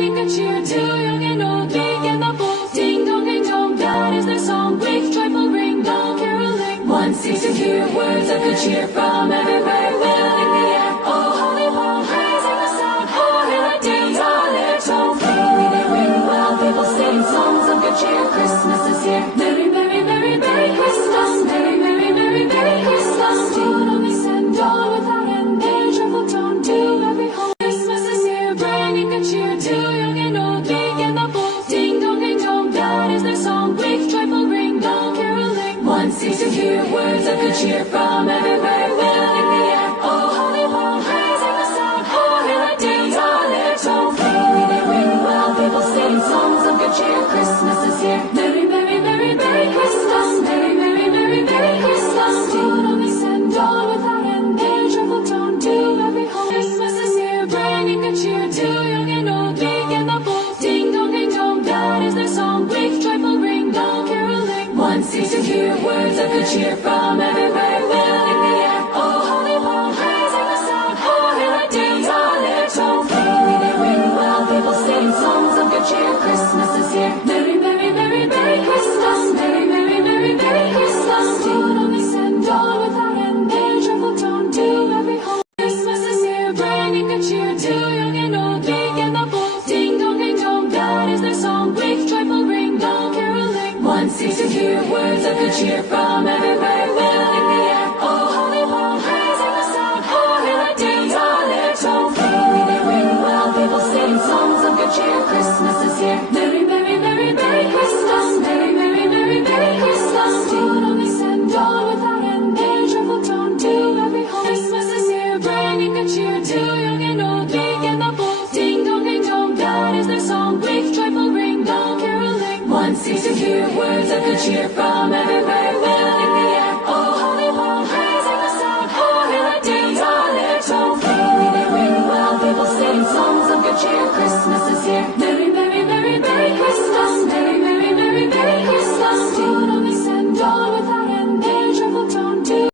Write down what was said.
bringing good cheer to young and old, meek and the bold. Ding dong, that is their song. With joyful ring, dong caroling. One seeks to hear words of good cheer from everywhere, filling the air. Oh, holy Paul, raising the sound. Oh, hear the dance, our little gaily they ring. While people sing songs of good cheer. Christmas is here. Merry, merry, merry, merry Christmas. Merry, merry, merry, merry Christmas. Don't only send on without end. Their joyful tone to every home. Christmas is here, bringing good cheer to young and old, meek and the bold. Ding dong, that is their song. With joyful ring, dong caroling. One seeks to hear words of good cheer from everywhere, filling the air. Oh, holy Paul, raising the sound. Oh, hear the dance, our little gaily they ring. While people sing songs of good cheer. Christmas is here. Merry, merry, merry, merry Christmas. Merry, merry, merry, merry Christmas. Don't only send on without end. Their joyful tone to every home. Christmas is here, bringing good cheer to young and old, meek and the bold. Ding dong, that is their song. With joyful ring, dong caroling. One seeks to hear words of good cheer from everywhere, filling the air. Oh, holy Paul, raising the sound. Oh, hear the dance, our little gaily they ring. While people sing songs of good cheer. Christmas is here. Merry, merry, merry, merry Christmas. Merry, merry, merry, merry Christmas. Don't only send on without end. Their joyful tone to every home. Christmas is here, bringing good cheer to young and old, meek and the bold. Ding dong, that is their song. With joyful ring, dong caroling. One seeks to hear words of good cheer from everywhere, filling the air. Oh, holy Paul, raising the sound. Oh, hear the dance, our little gaily they ring. While people sing songs of good cheer. Christmas is here. Merry, merry, merry, merry Christmas. Merry, merry, merry, merry Christmas. Don't only send on without end. Their joyful tone to every home. Christmas is here, bringing good cheer to young and old, meek and the bold. Ding dong, that is their song. With joyful ring, dong caroling. One seeks to hear words of good cheer from everywhere, filling the air. Oh, holy Paul, raising the sound. Oh, hear the dance, our little gaily they ring. While people sing songs of good cheer. Christmas is here. Merry, merry, merry, merry Christmas. Merry, merry, merry, merry Christmas is here. Merry, merry, merry, merry Christmas. Merry, merry, merry, merry Christmas. Don't only send on without end. Their joyful tone to every home. Christmas is here, bringing good cheer to young and old, meek and the bold. Ding dong, that is their song. With joyful ring, dong caroling. One seeks to hear words of good cheer from everywhere, filling the air. Oh, holy Paul, raising the sound. Oh, hear the dance, our little gaily they ring. While people sing songs of good cheer. Christmas